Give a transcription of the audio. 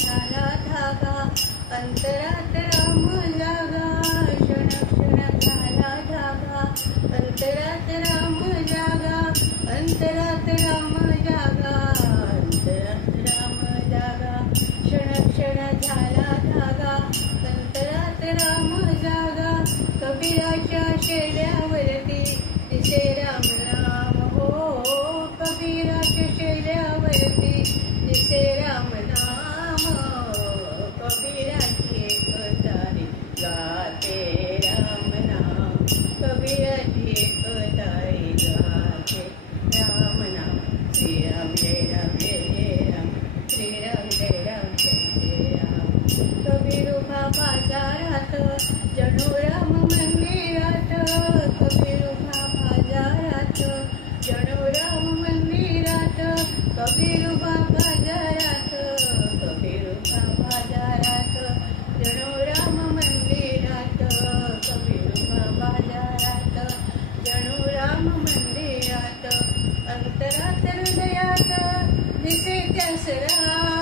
झाला धागा, अंतरात राम जागा, क्षण क्षण झाला धागा, अंतरात राम जागा, अंतरात राम जागा, अंतरात राम जागा, क्षण क्षण झाला धागा, अंतरात राम जागा. कबीराच्या शेल्यावरती दिसे राम नाम हो, कबीराच्या शेल्यावरती दिसे राम नाम. कबीराची एक तारी गाते राम नाम, कबीराची एक तारी गाते राम नाम. श्रीराम जय राम जय जय राम, श्रीराम जय राम जय जय राम. कबीर उभा बाजारात जणू राम मंदिरात, कबीर उभा बाजारात जणू राम मंदिरात, कबीर उभा बाजारात, कबीर उभा बाजारात जणू राम मंदिरात, कबीर उभा बाजारात जणू राम मंदिरात. अंतरात हृदयात दिसे त्यास राम,